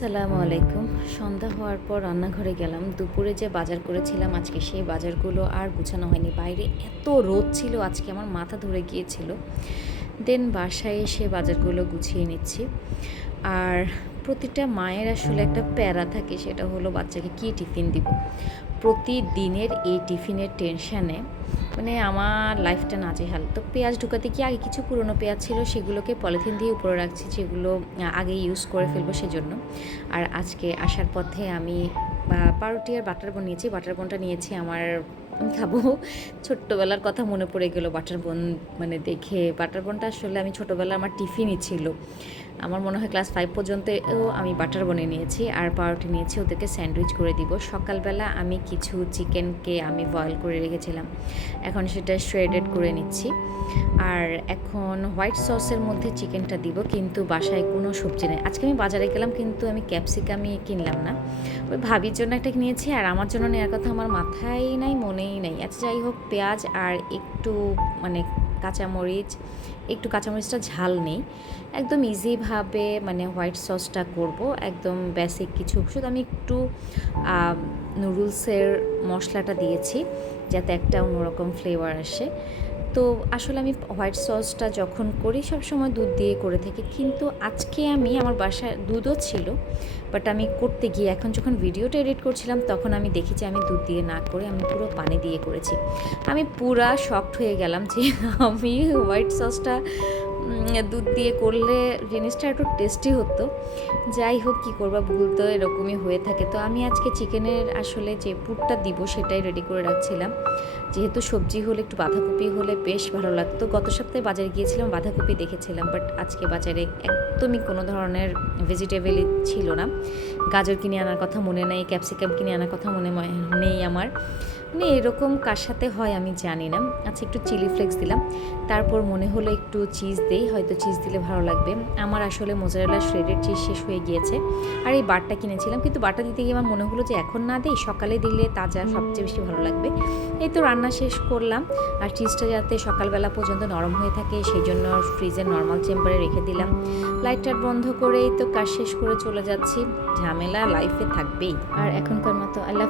আসসালামু আলাইকুম। সন্ধ্যা হওয়ার পর রান্নাঘরে গেলাম। দুপুরে যে বাজার করেছিলাম আজকে, সেই বাজারগুলো আর গুছানো হয়নি। বাইরে এত রোদ ছিল, আজকে আমার মাথা ধরে গিয়েছিল। দেন বাসায় এসে বাজারগুলো গুছিয়ে নিচ্ছি। আর প্রতিটা মায়ের আসলে একটা প্যারা থাকে, সেটা হলো বাচ্চাকে কী টিফিন দিব? প্রতিদিনের এই টিফিনের টেনশানে মানে আমার লাইফটা নাজেহাল। তো পেঁয়াজ ঢুকাতে কি আগে কিছু পুরনো পেঁয়াজ ছিল? সেগুলোকে পলিথিন দিয়ে উপরে রাখছি, যেগুলো আগে ইউজ করে ফেলব সেজন্য। আর আজকে আসার পথে আমি পাউরুটি আর বাটার বোন নিয়েছি। বাটার বোনটা নিয়েছি আমার আমি খাব ছোট্টবেলার কথা মনে পড়ে গেলো বাটার বোন মানে দেখে। বাটার বোনটা আসলে আমি ছোটোবেলা আমার টিফিনই ছিল। আমার মনে হয় ক্লাস ফাইভ পর্যন্তও আমি বাটার বনে নিয়েছি, আর পাউরুটি নিয়েছি, ওদেরকে স্যান্ডউইচ করে দিব। সকালবেলা আমি কিছু চিকেনকে আমি বয়েল করে রেখেছিলাম। এখন সেটা শ্রেডেড করে নিচ্ছি। আর এখন হোয়াইট সসের মধ্যে চিকেনটা দিব, কিন্তু বাসায় কোনো সবজি নেই। আজকে আমি বাজারে গেলাম, কিন্তু আমি ক্যাপসিকামই কিনলাম না। ওই ভাবির জন্য একটা নিয়েছি, আর আমার জন্য নেওয়ার কথা আমার মাথায় নাই, মনেই নাই। আচ্ছা যাই হোক, পেঁয়াজ আর একটু মানে কাঁচামরিচ, একটু কাঁচামরিচটা ঝাল নেই। একদম ইজিভাবে মানে হোয়াইট সসটা করব, একদম বেসিক কিছু। শুধু আমি একটু নুডলসের মশলাটা দিয়েছি, যাতে একটা অন্যরকম ফ্লেভার আসে। তো আসলে আমি হোয়াইট সসটা যখন করি সব সময় দুধ দিয়ে করে থাকি। কিন্তু আজকে আমি, আমার বাসায় দুধও ছিল বাট আমি করতে গিয়ে এখন যখন ভিডিওটা এডিট করছিলাম, তখন আমি দেখি যে আমি দুধ দিয়ে না করে আমি পুরো পানি দিয়ে করেছি। আমি পুরা শক্ট হয়ে গেলাম যে আমি হোয়াইট সসটা দুধ দিয়ে করলে জিনিসটা একটু টেস্টি হতো। যাই হোক, কী করবা ভুল তো এরকমই হয়ে থাকে। তো আমি আজকে চিকেনের আসলে যে পুরটা দিব সেটাই রেডি করে রাখছিলাম। যেহেতু সবজি হলে একটু বাঁধাকপি হলে বেশ ভালো লাগতো। গত সপ্তাহে বাজারে গিয়েছিলাম, বাঁধাকপি দেখেছিলাম বাট আজকে বাজারে একদমই কোনো ধরনের ভেজিটেবলই ছিল না। গাজর কিনে আনার কথা মনে নেই ক্যাপসিকাম কিনে আনার কথা মনে নেই আমার। মানে এরকম কার সাথে হয় আমি জানি না। আচ্ছা একটু চিলি ফ্লেক্স দিলাম। তারপর মনে হলো একটু চিজ দেই, হয়তো চিজ দিলে ভালো লাগবে। আমার আসলে মোজারেলা শ্রেডেড চিজ শেষ হয়ে গিয়েছে। আর এই বারটা কিনেছিলাম, কিন্তু বারটা দিতে গিয়ে আমার মনে হলো যে এখন না দেই, সকালে দিলে তাজা সবচেয়ে বেশি ভালো লাগবে। এই তো রান্না শেষ করলাম। আর চিজটা যাতে সকালবেলা পর্যন্ত নরম হয়ে থাকে সেই জন্য ফ্রিজের নর্মাল চেম্বারে রেখে দিলাম। লাইটটা বন্ধ করেই তো কাজ শেষ করে চলে যাচ্ছি। ঝামেলা লাইফে থাকবেই। আর এখনকার মতো আল্লাহ।